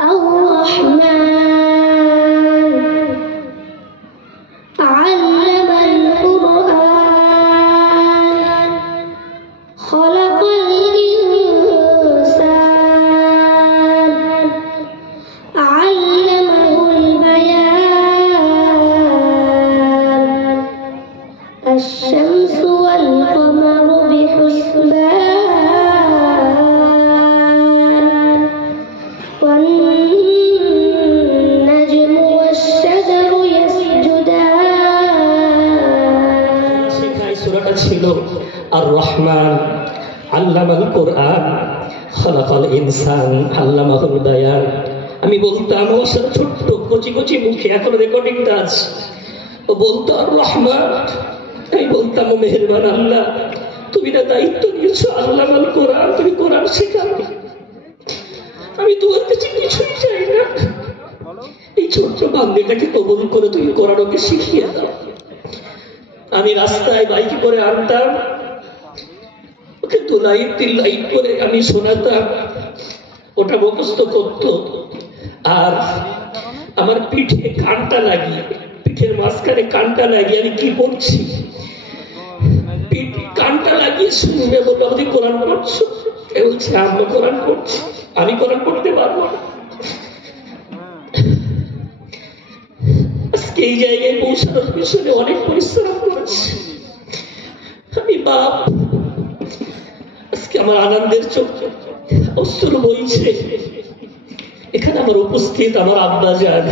الرحمن علم القرآن خلق الإنسان علمه البيان الشمس والقمر بحسبان والنجم والشجر يسجدان সূরাটা ছিল আর রহমান আল্লামাল কোরআন খালাকাল ইনসান আল্লামাহুল বায়ান। আমি বলতাম ও ছোট্ট কচি কচি মুখে, এখন রেকর্ডিংটা আছে, ও বলতো আর রহমান। আমি বলতাম ও মেহেরবান আল্লাহ, তুমি না দায়িত্ব নিয়েছো আল্লামাল কোরআন, তুমি কোরআন শেখাবে। আমি তোমার কাছে কিছুই চাই না, এই ছোট্ট বান্দিটাকে কবুল করে তুমি কোরআন ওকে শিখিয়ে দাও। আমি রাস্তায় বাইকে করে আনতাম, ওকে দুলাই তিল্লাই করে আমি শোনাতাম, ওটা মুখস্থ করত। আর আমার পিঠে কানটা লাগিয়ে, পিঠের মাঝখানে কানটা লাগিয়ে আমি কি পড়ছি, কানটা লাগিয়ে শুনবে। বললো আপনি কোরআন পড়ছো? এ বলছে আমরা কোরআন পড়ছি। আমি কোরআন পড়তে পারবো না। আজকে এই জায়গায় পৌঁছানোর পিছনে অনেক পরিশ্রম করেছি আমি বাপ। আজকে আমার আনন্দের চোখ অশ্রু বইছে। এখানে আমার উপস্থিত আমার আব্বা যান,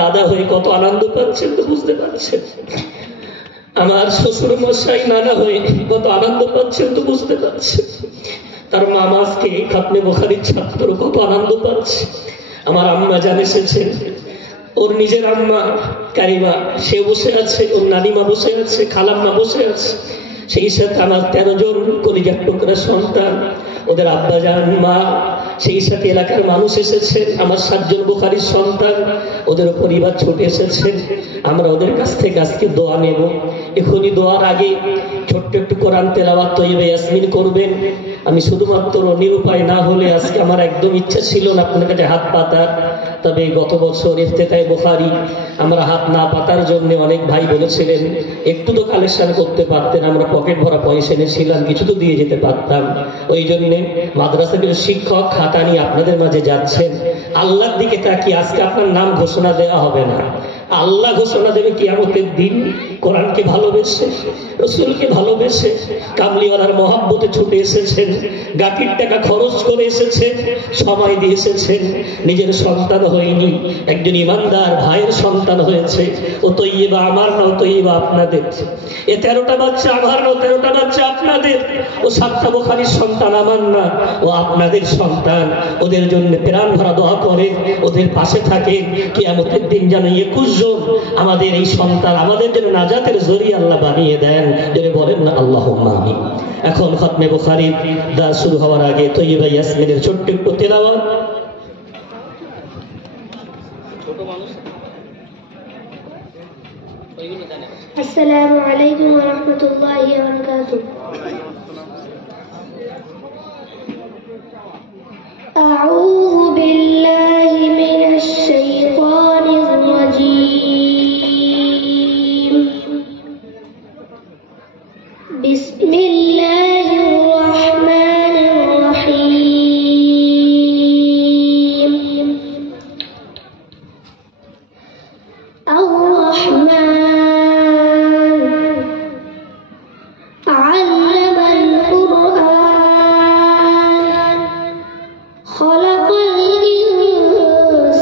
দাদা হয়ে কত আনন্দ পাচ্ছেন তো বুঝতে পারছেন। আমার শ্বশুর মশাই নানা হয়ে কত আনন্দ পাচ্ছেন তো বুঝতে পারছেন। তার মামা আজকে খাতনে বুখারীর ছাত্র, কত আনন্দ পাচ্ছে। আমার আম্মা জান এসেছেন, ওর নিজের আম্মা কারিমা সে বসে আছে, ওর নানিমা বসে আছে, খালাম্মা বসে আছে, সেই সাথে আমার 13 জন কলিজার টুকরা সন্তান, ওদের আব্বা জান মা, সেই সাথে এলাকার মানুষ এসেছেন, আমার 7 জন বুখারীর সন্তান, ওদের পরিবার ছুটে এসেছেন। আমরা ওদের কাছ থেকে আজকে দোয়া নেব। এখনই দোয়ার আগে ছোট্ট একটু কোরআন তেলাওয়াত তৈয়বা ইয়াসমিন করবেন। আমি শুধুমাত্র নিরুপায় না হলে আজকে আমার একদম ইচ্ছা ছিল না আপনাদের কাছে হাত পাতার, তবে গত বছর ইফতেতায়ে বুখারী আমরা হাত না পাতার জন্য অনেক ভাই বলেছিলেন একটু তো কালেকশন করতে পারতেন, আমরা পকেট ভরা পয়সা এনেছিলাম, কিছু তো দিয়ে যেতে পারতাম। ওই জন্যে মাদ্রাসার কিছু শিক্ষক খাতা নিয়ে আপনাদের মাঝে যাচ্ছেন। আল্লাহর দিকে তাকিয়ে আজকে আপনার নাম ঘোষণা দেওয়া হবে না, আল্লাহ ঘোষণা দেবে কিয়ামতের দিন। কোরআনকে ভালোবেসে, রসুলকে ভালোবেসে, কামলিওয়ালার মহাব্বতে ছুটে এসেছেন, গাটির টাকা খরচ করে এসেছেন, সময় দিয়ে এসেছেন। নিজের সন্তান হয়নি, একজন ইমানদার ভাইয়ের সন্তান হয়েছে। ও তৈয়বা আমার না, ও তৈয়বা আপনাদের। এ 13টা বাচ্চা আমার না, 13টা বাচ্চা আপনাদের। ও 7টা বুখারীর সন্তান আমার না, ও আপনাদের সন্তান। ওদের জন্য প্রাণ ভরা দোয়া করেন, ওদের পাশে থাকেন। কিয়ামতের দিন যেন 21 জন আমাদের এই সন্তান আমাদের জন্য নাজাতের জরিয়া আল্লাহ বানিয়ে দেন। যদি বলেন না আল্লাহুম্মা আমিন। এখন খতমে বুখারীর দাস শুরু হওয়ার আগে তৈয়বা ইয়াসমিনের ছোট্ট একটু তেলাওয়াত। আসসালামু আলাইকুম ওয়া রাহমাতুল্লাহি ওয়া বারাকাতুহু। আউযু বিল্লাহি মিনাশ শাইতানির রাজীম। বিসমিল্লাহির রাহমানির রাহিম। আর-রাহমান علم القرآن خلق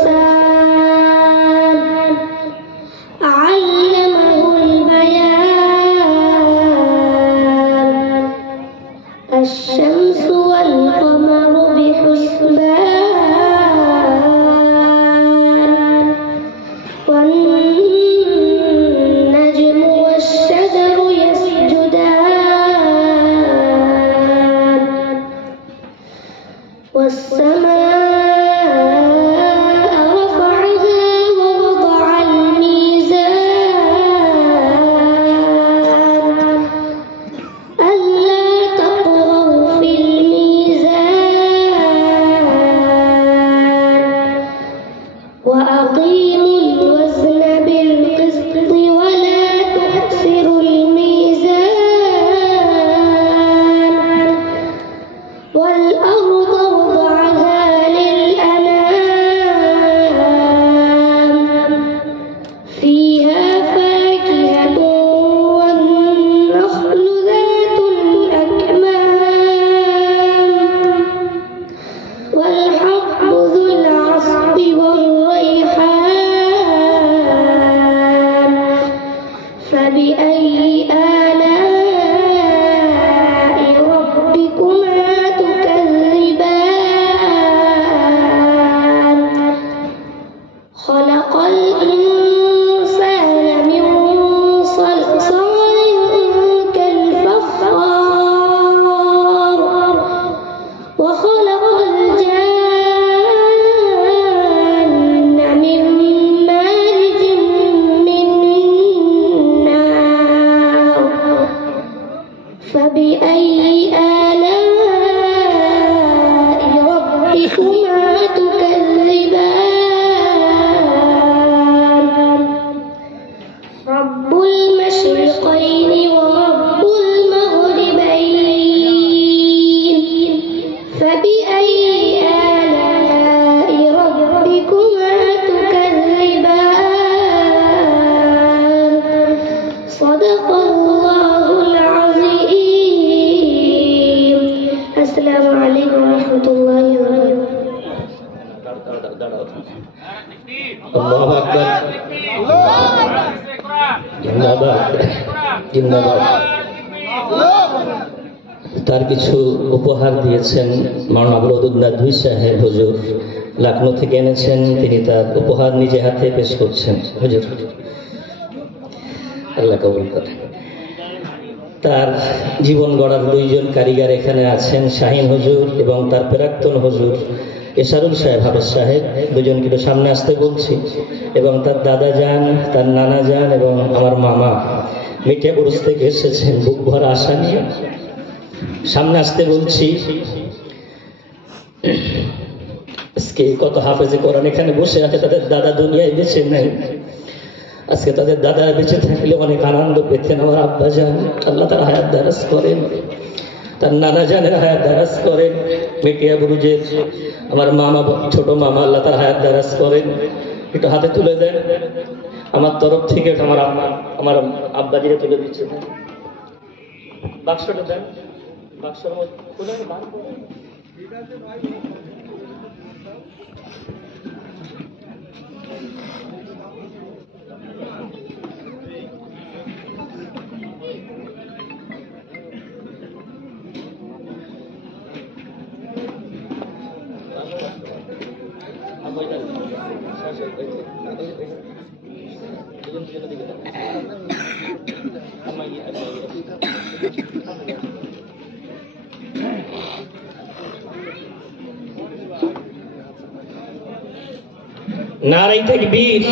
الإنسان علمه البيان الشمس والقمر بحسبان والنجم والشجر يسجدان والسماء تكذبان رب المشرقين ورب المغربين فبأي آلاء ربكما تكذبان صدق الله العظيم. السلام عليكم ورحمة الله وبركاته. আল্লাহু আকবার। জিন্দাবাদ জিন্দাবাদ। তার কিছু উপহার দিয়েছেন মাওলানা বদরুদ্দোজা সাহেব হুজুর, লখনৌ থেকে এনেছেন। তিনি তার উপহার নিজে হাতে পেশ করছেন। হুজুর আল্লাহ কবুল করেন। তার জীবন গড়ার দুইজন কারিগর এখানে আছেন, শাহিন হুজুর এবং তার প্রাক্তন হুজুর এশারুল সাহেব, হাফেজ সাহেব। দুজনকে একটু সামনে আসতে বলছি, এবং তার দাদা যান, তার নানা যান এবং আমার মামা মিঠাপুরুষ থেকে এসেছেন বুক ভরা আশা নিয়ে। সামনে আসতে বলছি। আজকে কত হাফেজে কোরআন এখানে বসে আছে, তাদের দাদা দুনিয়ায় বেঁচে নাই। আজকে তাদের দাদা বেঁচে থাকলে অনেক আনন্দ পেতেন। আমার আব্বা যান, আল্লাহ তার হায়াত দারাজ করেন, তার নানা জানের হায়াত দারাজ করেন। মেটিয়া বুরুজের আমার মামা, ছোট মামা, আল্লাহ তার হায়াত দারাজ করেন। একটু হাতে তুলে দেন আমার তরফ থেকে। আমার আব্বা দিকে তুলে দিচ্ছে। বাক্সটা দেন, বাক্সের মধ্যে নারাই তাকবীর,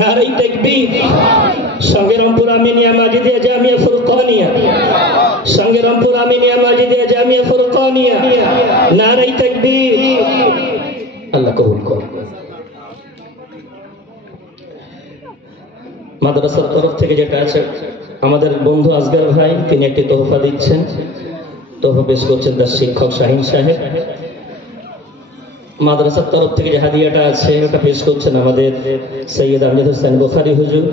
নারাই তাকবীর। সঙ্গে রংপুর আমিনিয়া মাজিদিয়া জামিয়া ফুরকানিয়া, সঙ্গে রংপুর আমিনিয়া মাজিদিয়া জামিয়া ফুরকানিয়া, নারাই তাকবীর। আল্লাহ কবুল করুন। মাদ্রাসার তরফ থেকে যেটা আছে, আমাদের বন্ধু আসগর ভাই, তিনি একটি তোহফা দিচ্ছেন। তোহফা পেশ করছেন তার শিক্ষক শাহিন সাহেব। মাদ্রাসার তরফ থেকে যে হাদিয়াটা আছে ওটা পেশ করছেন আমাদের সৈয়দ আমজাদ হোসেন বুখারী হুজুর।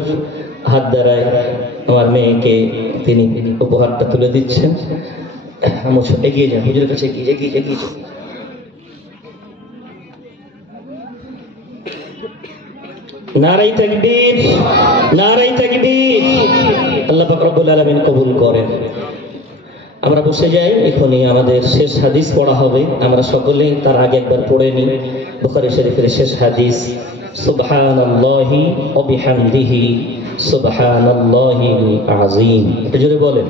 হাত দ্বারায় আমার মেয়েকে তিনি উপহারটা তুলে দিচ্ছেন। এগিয়ে যান হুজুরের কাছে, এগিয়ে যান। নারাই তাকবীর, নারাই তাকবীর। আল্লাহ পাক রব্বুল আলামিন কবুল করেন। আমরা বসে যাই, এখনই আমাদের শেষ হাদিস পড়া হবে। আমরা সকলেই তার আগে একবার পড়ে নিই বুখারী শরীফের শেষ হাদিস। সুবহানাল্লাহি ওয়া বিহামদিহি সুবহানাল্লাহিল আযীম। এটা জোরে বলেন,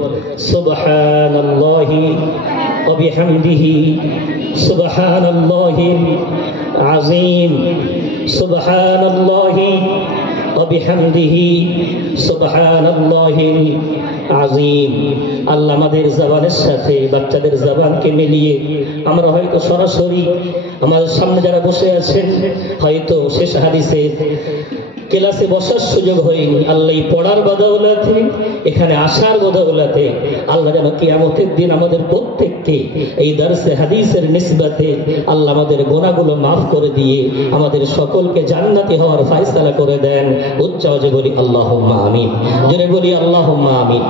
সুবহানাল্লাহি ওয়া বিহামদিহি সুবহানাল্লাহিল আযীম, সুবহানাল্লাহি ওয়া বিহামদিহি সুবহানাল্লাহিল আযীম। আল্লাহ আমাদের জবানের সাথে বাচ্চাদের জবানকে মিলিয়ে আমরা হয়তো সরাসরি আমাদের সামনে যারা বসে আছেন, হয়তো শেষ হাদিসে ক্লাসে বসার সুযোগ হয়নি, আল্লাহ পড়ার বদৌলতে, এখানে আসার বদৌলতে আল্লাহ যেন কিয়ামতের দিন আমাদের প্রত্যেককে এই দরসে হাদিসের নিসবতে আল্লাহ আমাদের গুনাহগুলো মাফ করে দিয়ে আমাদের সকলকে জান্নাতি হওয়ার ফয়সালা করে দেন। উচ্চ আওয়াজে বলি আল্লাহুম্মা আমিন, জোরে বলি আল্লাহুম্মা আমিন।